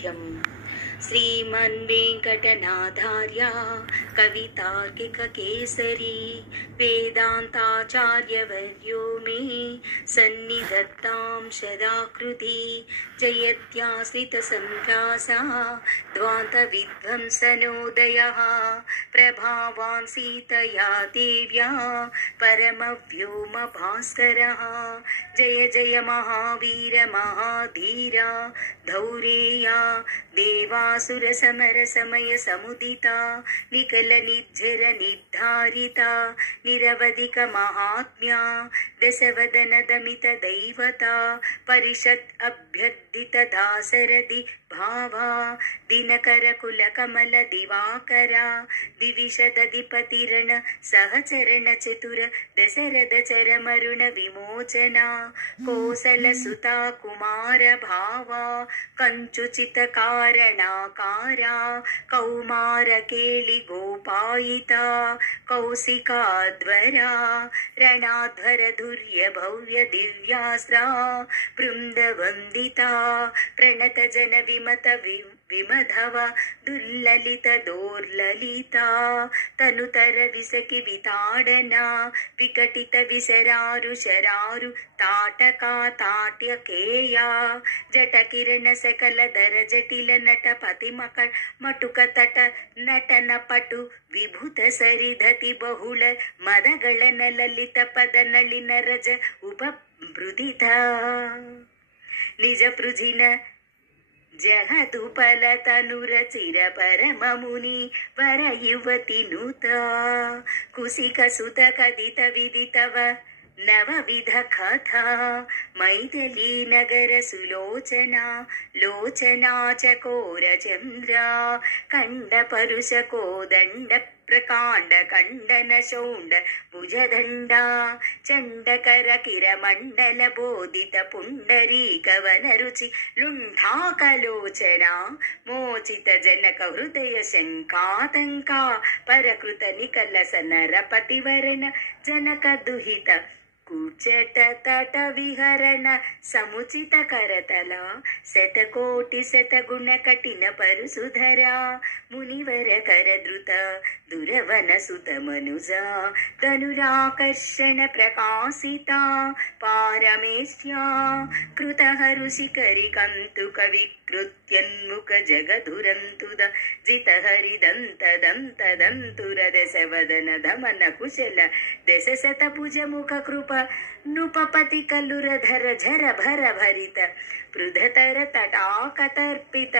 साहित्यम् श्रीमन्वेङ्कटनाथार्य कवितार्किककेसरी वेदान्ताचार्यवर्यो मे सन्निधत्तां सदाकृति जयत्याश्रितसन्त्रासा ध्वान्तविध्वंसनोदयः प्रभावान् सीतया देव्या परमव्योमभास्करः जय जय महावीर महाधीरा धौरेया देवासुरसमरसमय समुदिता निकल निर्झर निर्धारिता निरवधिक महात्म्या दशवदन दमित दैवता परिषत् अभ्यर्थित दासरथि भावा दिनकर कुल कमल दिवाकरा दिविशदधिपतिरण सहचरण चतुर दशरथ चरमरुण विमोचना कोसल सुता कुमार भावा कंचुचित कारणाकारा कौमार केळि गोपायिता कौशिकाध्वरा ರಣಾಧ್ವರ ಧುರ್ಯ ಭವ್ಯ ದಿವ್ಯಾಸ್ತ್ರ ಬೃಂದವಂದಿತಾ ಪ್ರಣತ ಜನ ವಿಮತ ವಿಮಧವ ದುರ್ಲಲಿತ ದೋರ್ಲಲಿತಾ ತನುತರ ವಿಸಕಿ ವಿತಾಡನ ವಿಕಟಿತ ವಿಸರಾರು ಶರಾರು ತಾಟಕ ತಾಟ್ಯಕೇಯ ಜಟ ಕಿರಣ ಸಕಲ ದರ ಜಟಿಲ ನಟ ಪತಿ ಮಟುಕ ತಟ ನಟನ ಪಟು ವಿಭುತ ಸರಿಧತಿ ಬಹುಳ ಮದಗಳನ ಲಲಿತ ಪದ ನಳಿನ ರಜ ಉಪಮೃದಿತ ನಿಜ ಪೃಜಿನ ಜಹತು ಫಲ ತನುರ ಚಿರ ಪರಮ ಮುನಿ ವರ ಯುವತಿ ನೂತ ಕುಸಿಕ ಸುತ ಕದಿತ ವಿದಿತವ ನವವಿಧ ಕಥಾ ಮೈಥಿಲಿ ನಗರ ಸುಲೋಚನಾ ಲೋಚನಾ ಚಕೋರ ಚಂದ್ರ ಕಂಡ ಪರುಷ ಕೋದಂಡ ಪ್ರಕಾಂಡ ಖಂಡನ ಶೌಂಡ ಭುಜದಂಡ ಚಂಡಕರ ಕಿರಮಂಡಲ ಬೋಧಿತ ಪುಂಡರೀಕವನ ರುಚಿ ಲುಂಠಾಕಲೋಚನ ಮೋಚಿತ ಜನಕ ಹೃದಯ ಶಂಕಾತಂಕ ಪರಕೃತ ನಿಕಲಸ ನರಪತಿವರಣ ಜನಕ ದುಹಿತ ಕುಚಟ ತಟ ವಿಹರಣ ಸಮುಚಿತ ಕರತಲ ಶತಕೋಟಿ ಶತಗುಣ ಕಠಿಣ ಪರುಸುಧರ ಮುನಿವರ ಕರದೃತ ದುರವನ ಸುತ ಮನುಜ ಧನುರಾಕರ್ಷಣ ಪ್ರಕಾಶಿತ ಪಾರಮೇಶ್ಯ ಕೃತ ಹರುಷಿಕರಿ ಕಂತು ಕವಿ ಕೃತ್ಯನ್ಮುಖ ಜಗಧುರಂತುದ ಜಿತ ಹರಿದಂತ ದಂತ ದಂತುರ ದಶವದನ ದಮನ ಕುಶಲ ದಶ ಶತ ಭುಜ ಮುಖ ಕೃಪ ನೃಪಪತಿ ಕಲ್ಲುರ ಧರ ಝರ ಭರ ಭರಿತ ಪೃಧತರ ತಟಾಕತರ್ಪಿತ